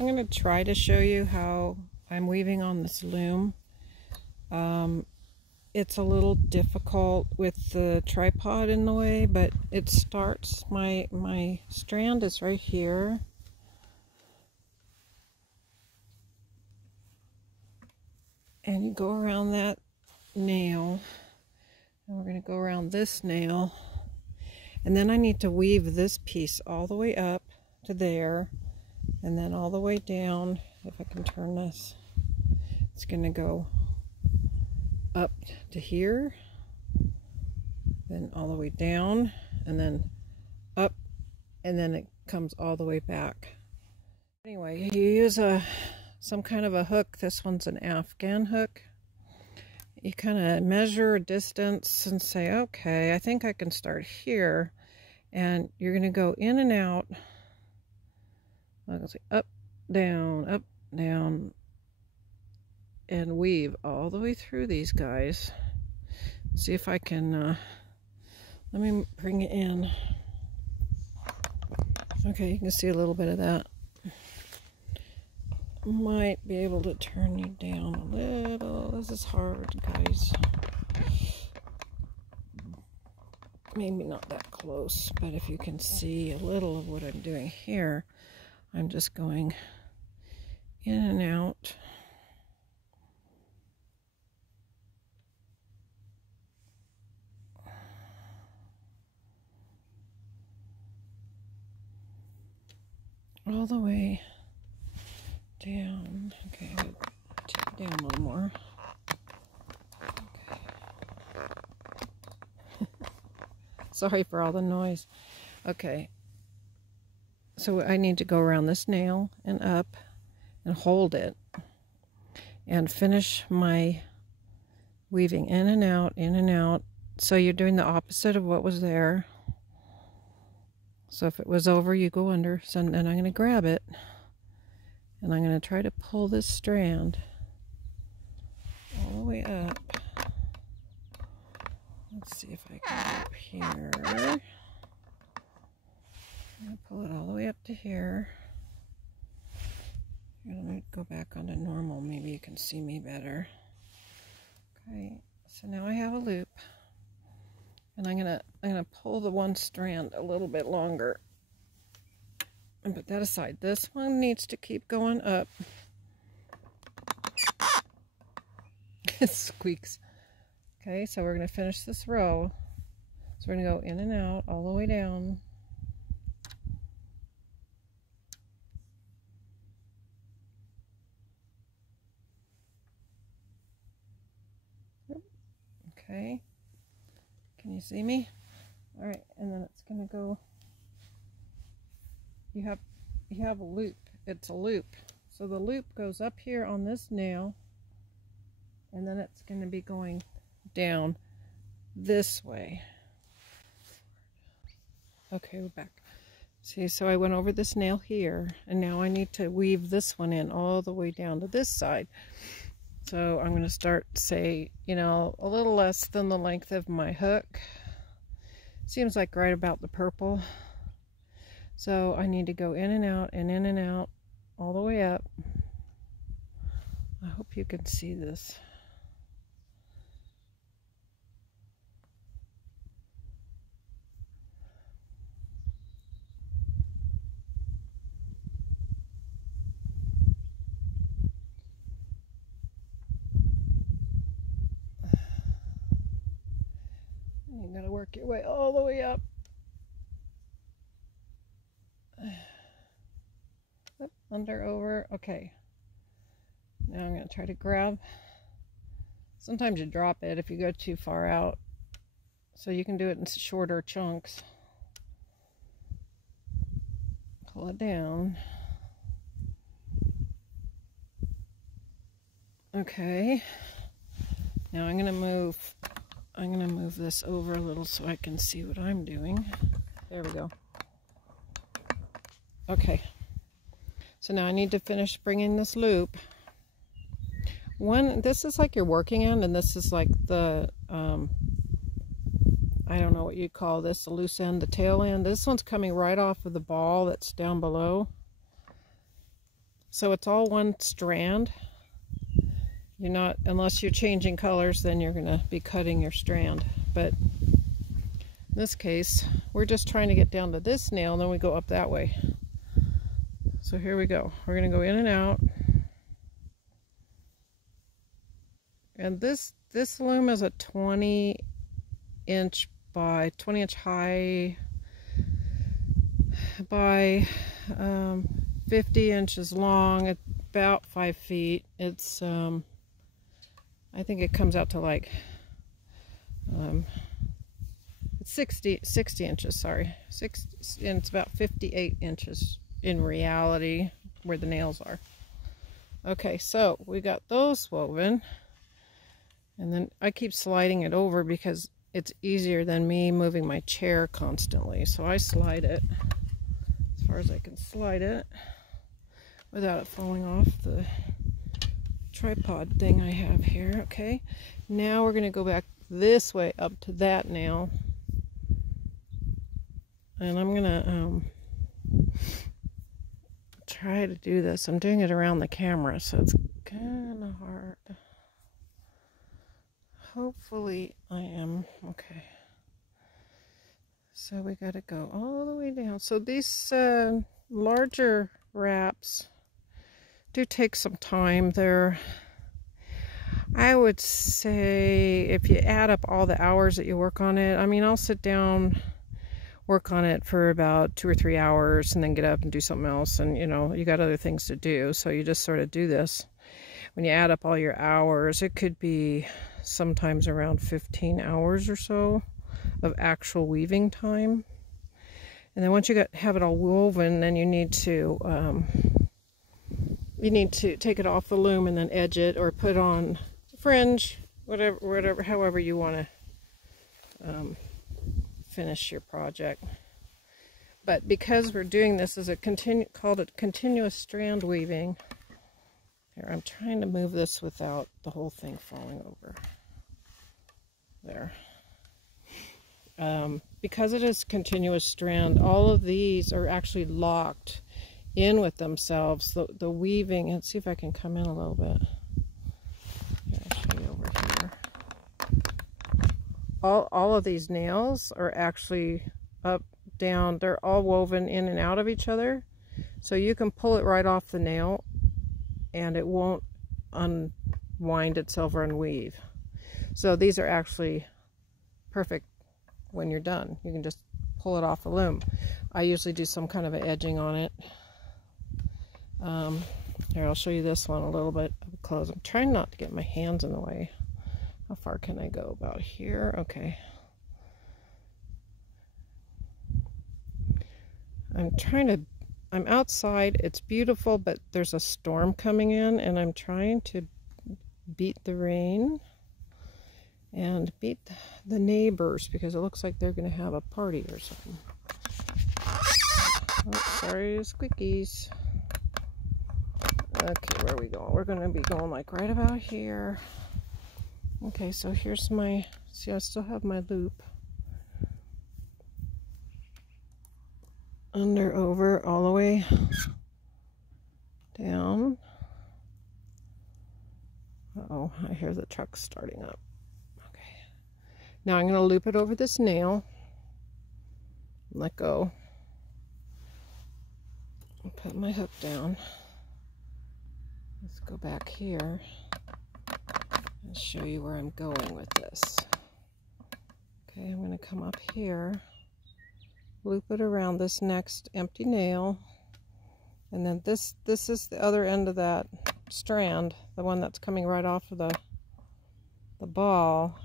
I'm going to try to show you how I'm weaving on this loom. It's a little difficult with the tripod in the way, but it starts, my strand is right here. And you go around that nail, and we're going to go around this nail, and then I need to weave this piece all the way up to there, and then all the way down. If I can turn this, it's going to go up to here, then all the way down, and then up, and then it comes all the way back. Anyway, you use some kind of a hook. This one's an Afghan hook. You kind of measure a distance and say, okay, I think I can start here, and you're going to go in and out. I'll say up, down, and weave all the way through these guys. See if I can, let me bring it in. Okay, you can see a little bit of that. Might be able to turn you down a little. This is hard, guys. Maybe not that close, but if you can see a little of what I'm doing here, I'm just going in and out. All the way down. Okay, I'll take it down a little more. Okay. Sorry for all the noise. Okay. So I need to go around this nail and up and hold it and finish my weaving in and out, in and out. So you're doing the opposite of what was there. So if it was over, you go under. So then I'm going to grab it, and I'm going to try to pull this strand all the way up. Let's see if I can go up here. I'm going to pull it all the way up to here. Let me go back onto normal. Maybe you can see me better. Okay, so now I have a loop. And I'm gonna pull the one strand a little bit longer and put that aside. This one needs to keep going up. It squeaks. Okay, so we're gonna finish this row. So we're gonna go in and out all the way down. Okay. Can you see me? All right, and then it's going to go. You have a loop. It's a loop. So the loop goes up here on this nail, and then it's going to be going down this way. Okay, we're back. See, so I went over this nail here, and now I need to weave this one in all the way down to this side. So I'm going to start, say, you know, a little less than the length of my hook. Seems like right about the purple. So I need to go in and out and in and out all the way up. I hope you can see this. You gotta work your way all the way up. Up, under, over. Okay. Now I'm gonna try to grab. Sometimes you drop it if you go too far out. So you can do it in shorter chunks. Pull it down. Okay. Now I'm gonna move this over a little so I can see what I'm doing. There we go. Okay. So now I need to finish bringing this loop. This is like your working end, and this is like the, I don't know what you call this, the loose end, the tail end. This one's coming right off of the ball that's down below. So it's all one strand. You're not, unless you're changing colors, then you're going to be cutting your strand. But in this case, we're just trying to get down to this nail, and then we go up that way. So here we go. We're going to go in and out. And this loom is a 20-inch by 20-inch high by 50 inches long, about 5 feet. It's I think it comes out to like it's 60 inches, sorry. 60, and it's about 58 inches in reality where the nails are. Okay, so we got those woven. And then I keep sliding it over because it's easier than me moving my chair constantly. So I slide it as far as I can slide it without it falling off the tripod thing I have here. Okay, now we're going to go back this way up to that nail. And I'm going to try to do this. I'm doing it around the camera, so it's kind of hard. Hopefully I am okay. So we got to go all the way down. So these larger wraps do take some time. I would say, if you add up all the hours that you work on it, I mean, I'll sit down, work on it for about 2 or 3 hours, and then get up and do something else. And you know, you got other things to do, so you just sort of do this. When you add up all your hours, it could be sometimes around 15 hours or so of actual weaving time. And then once you have it all woven, then you need to take it off the loom and then edge it or put on fringe, whatever, however you want to finish your project. But because we're doing this as called it continuous strand weaving. Here, I'm trying to move this without the whole thing falling over. There. Because it is continuous strand, all of these are actually locked in with themselves. The weaving, let's see if I can come in a little bit. Here, I'll show you over here. All of these nails are actually up, down, they're all woven in and out of each other. So you can pull it right off the nail and it won't unwind itself or unweave. So these are actually perfect when you're done. You can just pull it off the loom. I usually do some kind of an edging on it. Here, I'll show you this one a little bit up close. I'm trying not to get my hands in the way. How far can I go? About here? Okay. I'm outside. It's beautiful, but there's a storm coming in, and I'm trying to beat the rain and beat the neighbors because it looks like they're going to have a party or something. Oh, sorry, squeakies. Okay, where are we going? We're going to be going like right about here. Okay, so here's my, see, I still have my loop. Under, over, all the way down. Uh-oh, I hear the truck starting up. Okay. Now I'm going to loop it over this nail. Let go. I'll put my hook down. Let's go back here and show you where I'm going with this. Okay, I'm going to come up here, loop it around this next empty nail, and then this is the other end of that strand, the one that's coming right off of the ball.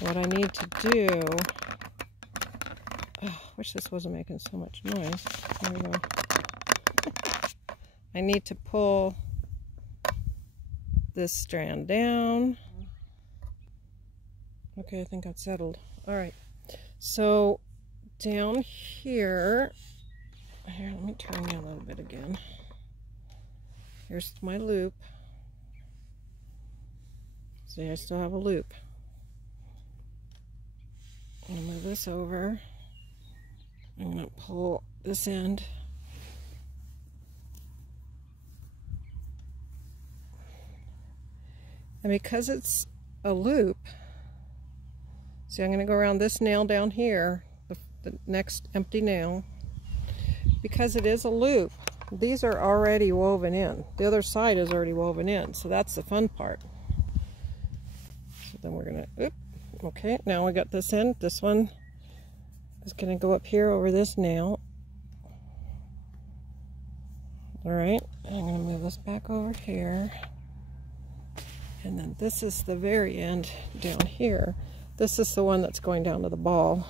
What I need to do, oh, wish this wasn't making so much noise. There we go. I need to pull this strand down. Okay, I think I've settled. All right, so down here, let me turn you a little bit again. Here's my loop. See, I still have a loop. I'm gonna move this over. I'm gonna pull this end. And because it's a loop, see, I'm going to go around this nail down here, the next empty nail. Because it is a loop, these are already woven in. The other side is already woven in, so that's the fun part. So then we're going to, okay, now we got this in. This one is going to go up here over this nail. Alright, I'm going to move this back over here. And then this is the very end down here. This is the one that's going down to the ball,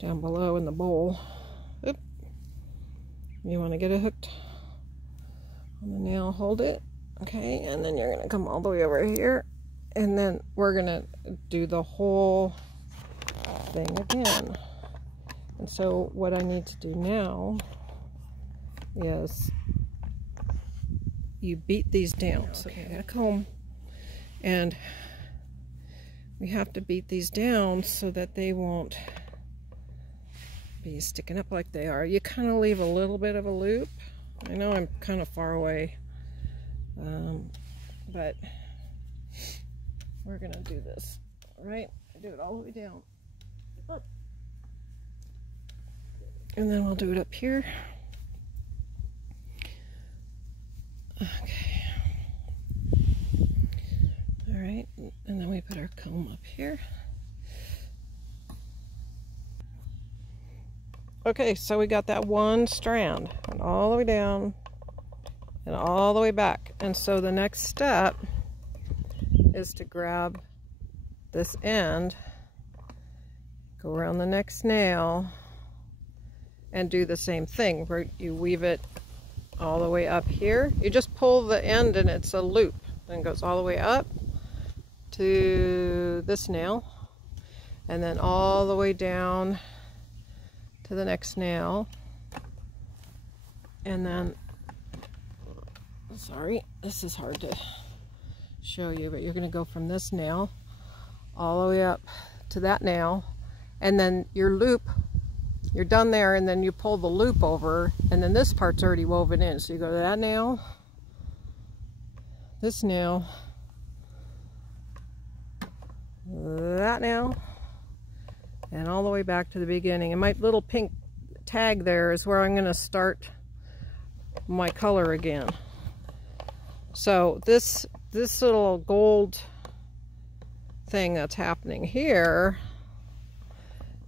down below in the bowl. Oop. You want to get it hooked on the nail, hold it. Okay, and then you're going to come all the way over here. And then we're going to do the whole thing again. And so what I need to do now is you beat these down. So I got a comb, and we have to beat these down so that they won't be sticking up like they are. You kind of leave a little bit of a loop. I know I'm kind of far away, but we're gonna do this. All right, do it all the way down, and then we'll do it up here. Okay. All right, and then we put our comb up here. Okay, so we got that one strand, and all the way down, and all the way back. And so the next step is to grab this end, go around the next nail, and do the same thing, where you weave it all the way up here. You just pull the end and it's a loop, and goes all the way up to this nail, and then all the way down to the next nail. And then, sorry, this is hard to show you, but you're going to go from this nail all the way up to that nail, and then your loop, you're done there, and then you pull the loop over, and then this part's already woven in. So you go to that nail, this nail, that nail, and all the way back to the beginning. And my little pink tag there is where I'm going to start my color again. So this little gold thing that's happening here,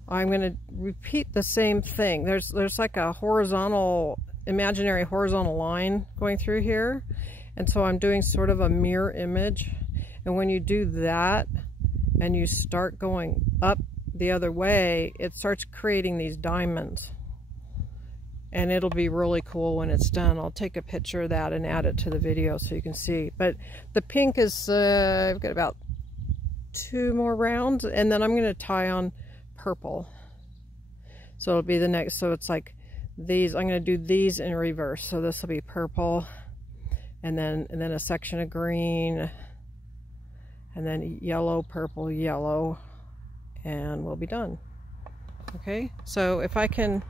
I'm going to repeat the same thing. There's like a horizontal, imaginary horizontal line going through here, and so I'm doing sort of a mirror image. And when you do that and you start going up the other way, it starts creating these diamonds, and it'll be really cool when it's done. I'll take a picture of that and add it to the video so you can see. But the pink is I've got about 2 more rounds, and then I'm going to tie on purple. So it'll be the next, so it's like these, I'm going to do these in reverse. So this will be purple, and then a section of green, and then yellow, purple, yellow, and we'll be done. Okay, so if I can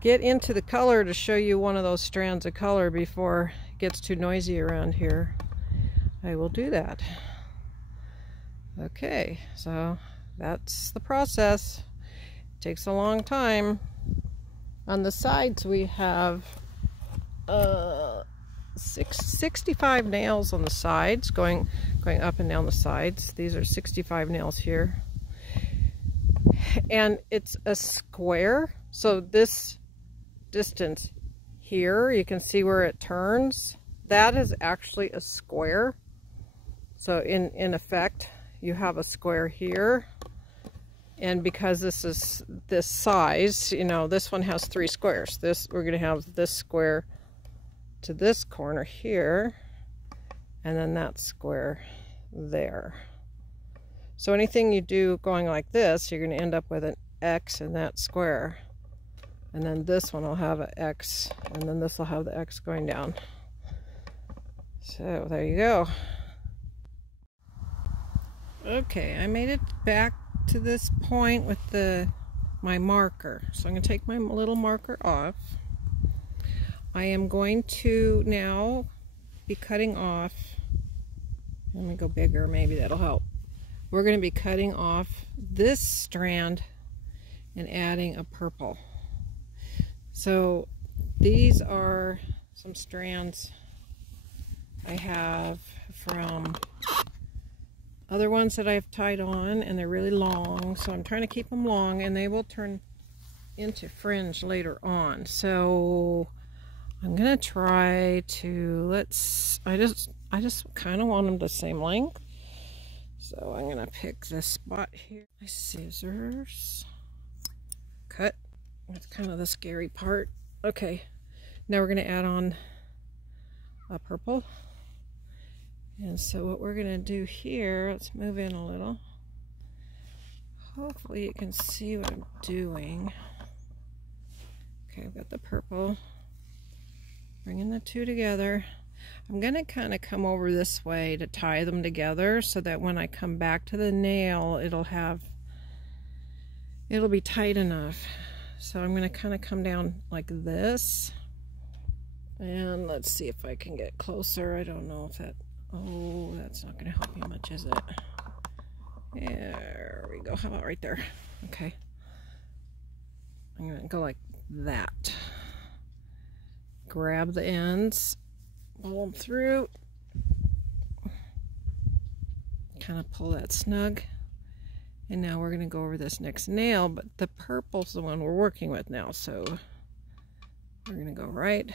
get into the color to show you one of those strands of color before it gets too noisy around here, I will do that. Okay, so that's the process. It takes a long time. On the sides we have 65 nails on the sides, going up and down the sides. These are 65 nails here. And it's a square, so this distance here, you can see where it turns. That is actually a square. So in effect, you have a square here. And because this is this size, you know, this one has 3 squares. We're going to have this square to this corner here, and then that square there. So anything you do going like this, you're going to end up with an X in that square. And then this one will have an X, and then this will have the X going down. So there you go. Okay, I made it back to this point with my marker. So I'm going to take my little marker off. I am going to now be cutting off Let me go bigger, maybe that'll help. We're going to be cutting off this strand and adding a purple. So these are some strands I have from other ones that I've tied on, and they're really long, so I'm trying to keep them long, and they will turn into fringe later on. So I'm gonna try to I just kind of want them the same length. So I'm gonna pick this spot here. My scissors. Cut. That's kind of the scary part. Okay, now we're gonna add on a purple. And so what we're gonna do here, let's move in a little. Hopefully you can see what I'm doing. Okay, I've got the purple. Bringing the two together. I'm going to kind of come over this way to tie them together so that when I come back to the nail, it'll be tight enough. So I'm going to kind of come down like this. And let's see if I can get closer. I don't know if that, oh, that's not going to help you much, is it? There we go. How about right there? Okay. I'm going to go like that. Grab the ends, pull them through, kind of pull that snug, and now we're going to go over this next nail, but the purple's the one we're working with now, so we're going to go right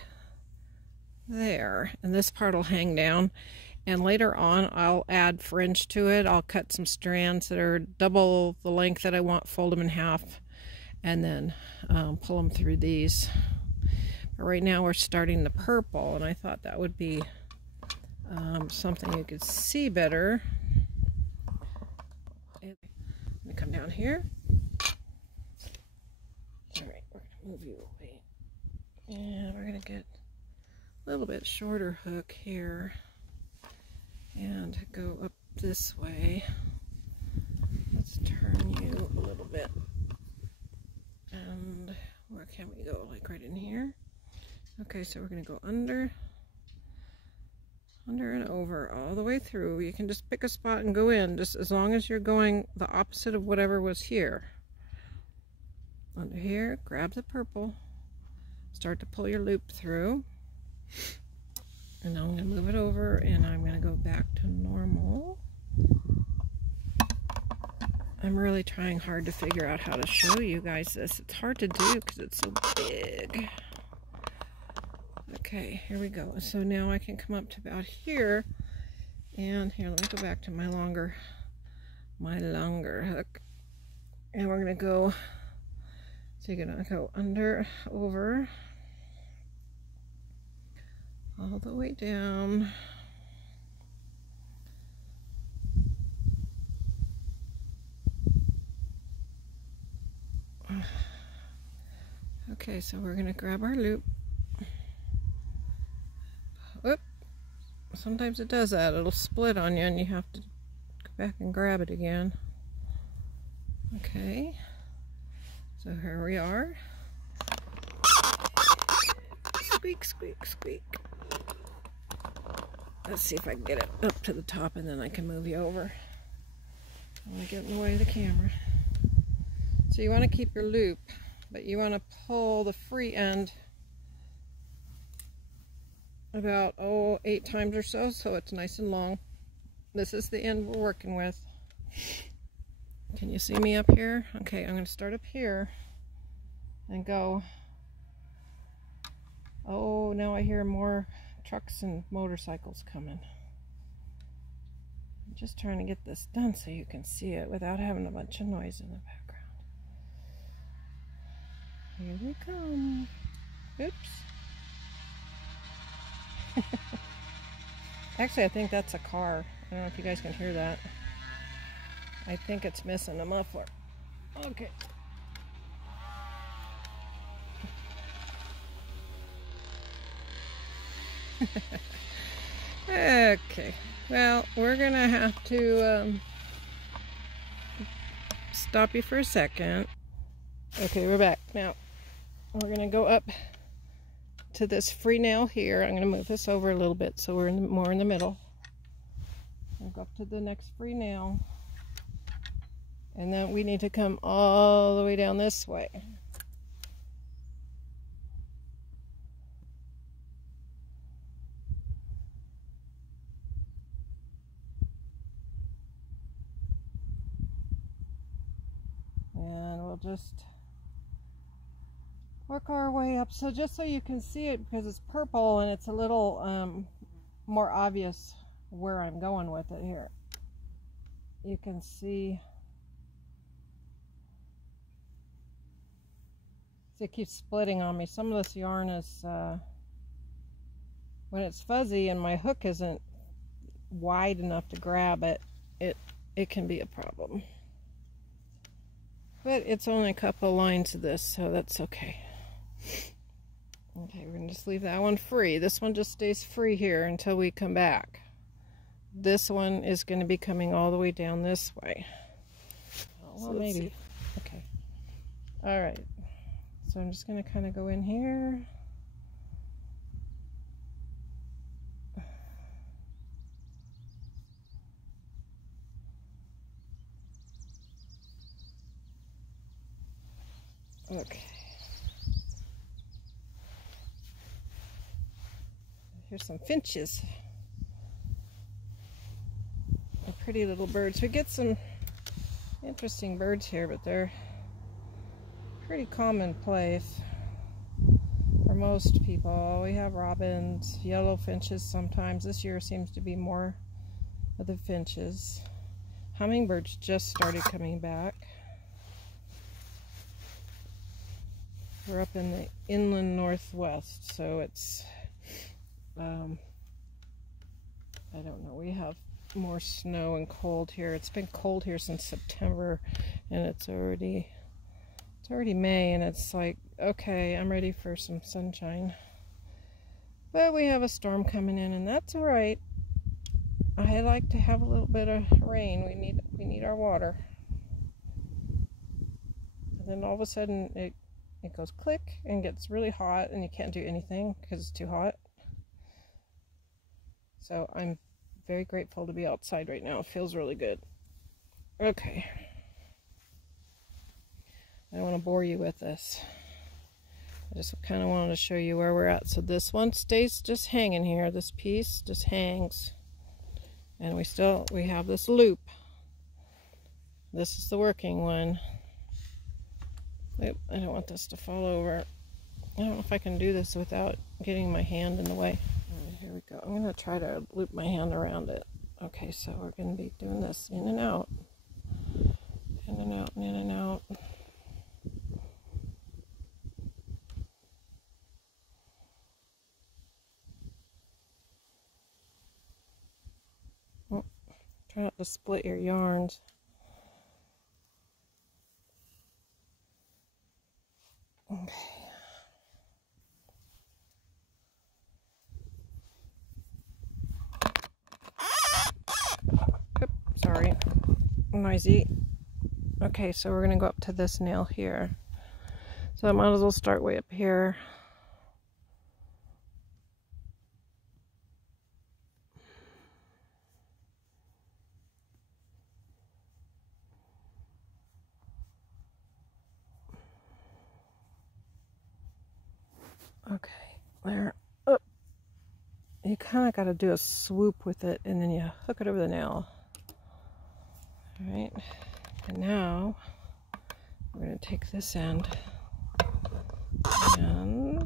there, and this part will hang down, and later on I'll add fringe to it. I'll cut some strands that are double the length that I want, fold them in half, and then pull them through these. Right now we're starting the purple, and I thought that would be something you could see better. Let me come down here. Alright, we're going to move you away. And we're going to get a little bit shorter hook here and go up this way. Let's turn you a little bit. And where can we go? Like right in here? Okay, so we're going to go under and over all the way through. You can just pick a spot and go in, just as long as you're going the opposite of whatever was here. Under here, grab the purple, start to pull your loop through, and now I'm going to move it over, and I'm going to go back to normal. I'm really trying hard to figure out how to show you guys this. It's hard to do because it's so big. Okay, here we go. So now I can come up to about here, and here, let me go back to my longer hook, and we're gonna go. So you're gonna go under, over, all the way down. Okay, so we're gonna grab our loop. Whoop. Sometimes it does that. It'll split on you and you have to go back and grab it again. Okay. So here we are. Squeak, squeak, squeak. Let's see if I can get it up to the top, and then I can move you over. I want to get in the way of the camera. So you want to keep your loop, but you want to pull the free end about 8 times or so, so it's nice and long. This is the end we're working with. Can you see me up here? Okay, I'm going to start up here and go. Oh, now I hear more trucks and motorcycles coming. I'm just trying to get this done so you can see it without having a bunch of noise in the background. Here we come. Oops. Actually, I think that's a car. I don't know if you guys can hear that. I think it's missing a muffler. Okay. Okay. Well, we're gonna have to stop you for a second. Okay, we're back. Now, we're gonna go up to this free nail here. I'm going to move this over a little bit so we're more in the middle. We'll go up to the next free nail. And then we need to come all the way down this way. And we'll just work our way up. So just so you can see it, because it's purple and it's a little more obvious where I'm going with it here. You can see it keeps splitting on me. Some of this yarn is, when it's fuzzy and my hook isn't wide enough to grab it, it can be a problem. But it's only a couple lines of this, so that's okay. Okay, we're gonna just leave that one free. This one just stays free here until we come back. This one is going to be coming all the way down this way. Well, so maybe. Okay. All right. So I'm just going to kind of go in here. Okay. Here's some finches. They're pretty little birds. We get some interesting birds here, but they're pretty commonplace for most people. We have robins, yellow finches sometimes. This year seems to be more of the finches. Hummingbirds just started coming back. We're up in the inland northwest, so it's I don't know, we have more snow and cold here. It's been cold here since September, and it's already May, and it's like, okay, I'm ready for some sunshine. But we have a storm coming in, and that's all right. I like to have a little bit of rain. We need our water. And then all of a sudden it goes click and gets really hot, and you can't do anything because it's too hot. So I'm very grateful to be outside right now. It feels really good. Okay. I don't want to bore you with this. I just kind of wanted to show you where we're at. So this one stays just hanging here. This piece just hangs. And we have this loop. This is the working one. Oop, I don't want this to fall over. I don't know if I can do this without getting my hand in the way. Here we go. I'm going to try to loop my hand around it. Okay, so we're going to be doing this in and out. In and out, and in and out. Oh, try not to split your yarns. Okay. Oop, sorry. Noisy. Okay, so we're going to go up to this nail here. So I might as well start way up here. Okay, there. Oh. You kind of got to do a swoop with it, and then you hook it over the nail. All right, and now we're going to take this end and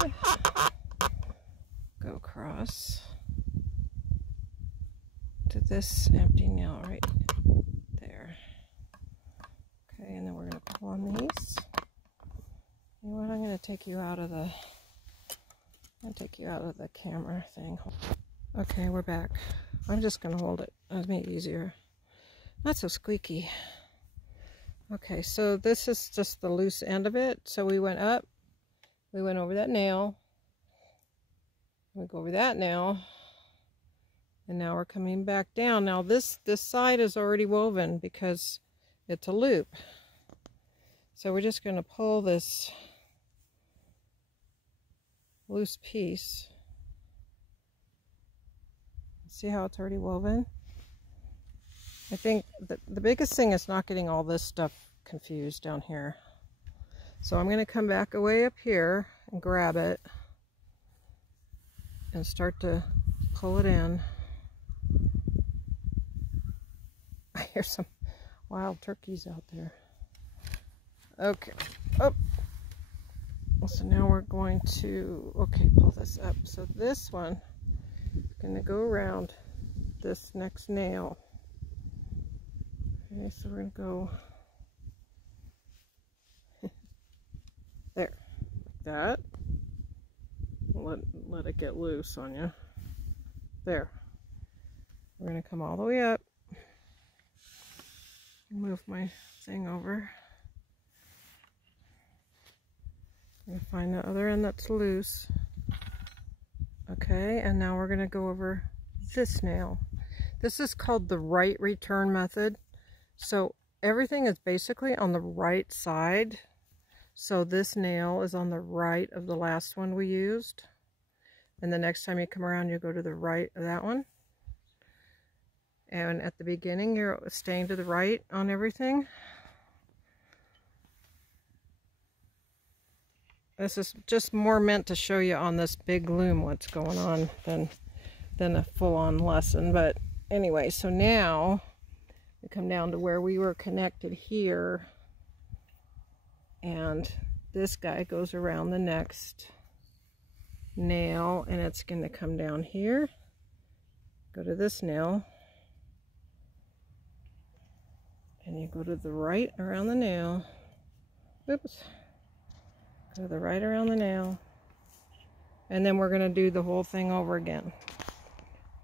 go across to this empty nail right there. Okay, and then we're going to pull on these. You know what? I'm going to take you out of the camera thing. Okay, we're back. I'm just going to hold it. That'll make it easier. Not so squeaky. Okay, so this is just the loose end of it. So we went up, we went over that nail, we go over that nail, and now we're coming back down. Now this side is already woven because it's a loop. So we're just going to pull this loose piece. See how it's already woven? I think the biggest thing is not getting all this stuff confused down here. So I'm going to come back away up here and grab it and start to pull it in. I hear some wild turkeys out there. Okay. Oh. So now we're going to, okay, pull this up. So this one is going to go around this next nail. Okay, so we're going to go there, like that. Let it get loose on you. There. We're going to come all the way up. Move my thing over. I'm going to find the other end that's loose. Okay, and now we're going to go over this nail. This is called the right return method. So everything is basically on the right side. So this nail is on the right of the last one we used. And the next time you come around, you go to the right of that one. And at the beginning, you're staying to the right on everything. This is just more meant to show you on this big loom what's going on than a full-on lesson. But anyway, so now we come down to where we were connected here. And this guy goes around the next nail, and it's going to come down here. Go to this nail. And you go to the right around the nail. Oops. Go to the right around the nail. And then we're going to do the whole thing over again.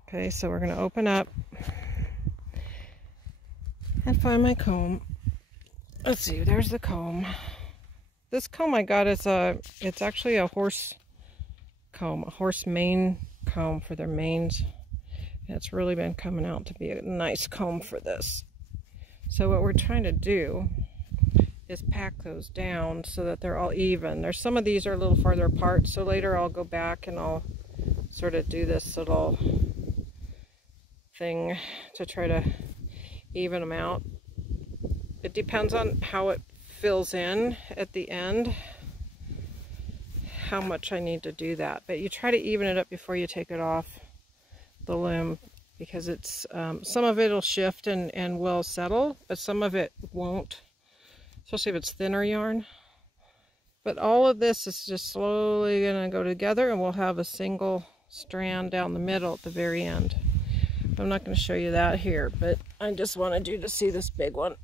Okay, so we're going to open up and find my comb. Let's see, there's the comb. This comb I got is it's actually a horse comb, a horse mane comb for their manes. And it's really been coming out to be a nice comb for this. So what we're trying to do is pack those down so that they're all even. There's some of these are a little farther apart, so later I'll go back and I'll sort of do this little thing to try to even them out. It depends on how it fills in at the end, how much I need to do that. But you try to even it up before you take it off the loom, because it's some of it will shift and will settle, but some of it won't, especially if it's thinner yarn. But all of this is just slowly going to go together, and we'll have a single strand down the middle at the very end. I'm not going to show you that here, but I just wanted you to see this big one.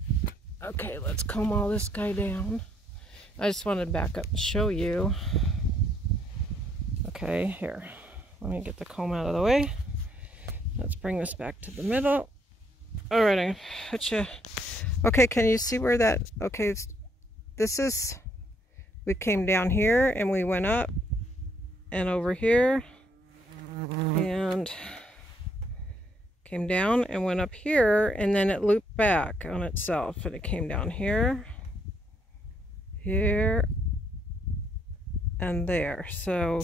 Okay, let's comb all this guy down. I just wanted to back up and show you. Okay, here, let me get the comb out of the way. Let's bring this back to the middle. All right, I'm gonna put you. Okay, can you see where that? Okay, this is. We came down here and we went up and over here and came down and went up here, and then it looped back on itself, and it came down here, here, and there. So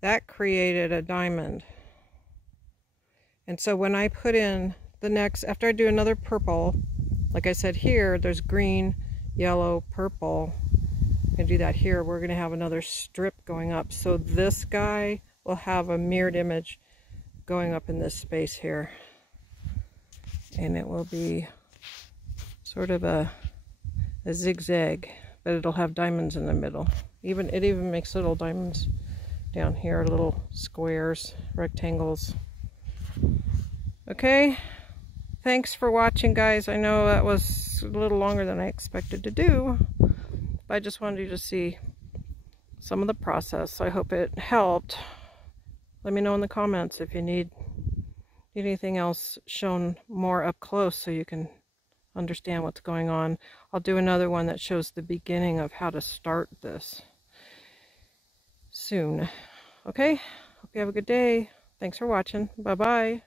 that created a diamond. And so when I put in the next, after I do another purple, like I said here, there's green, yellow, purple. I'm going to do that here. We're going to have another strip going up. So this guy will have a mirrored image going up in this space here. And it will be sort of a zigzag, but it'll have diamonds in the middle. It even makes little diamonds down here, little squares, rectangles. Okay, thanks for watching, guys. I know that was a little longer than I expected to do, but I just wanted you to see some of the process. I hope it helped. Let me know in the comments if you need anything else shown more up close so you can understand what's going on. I'll do another one that shows the beginning of how to start this soon. Okay, hope you have a good day. Thanks for watching. Bye-bye.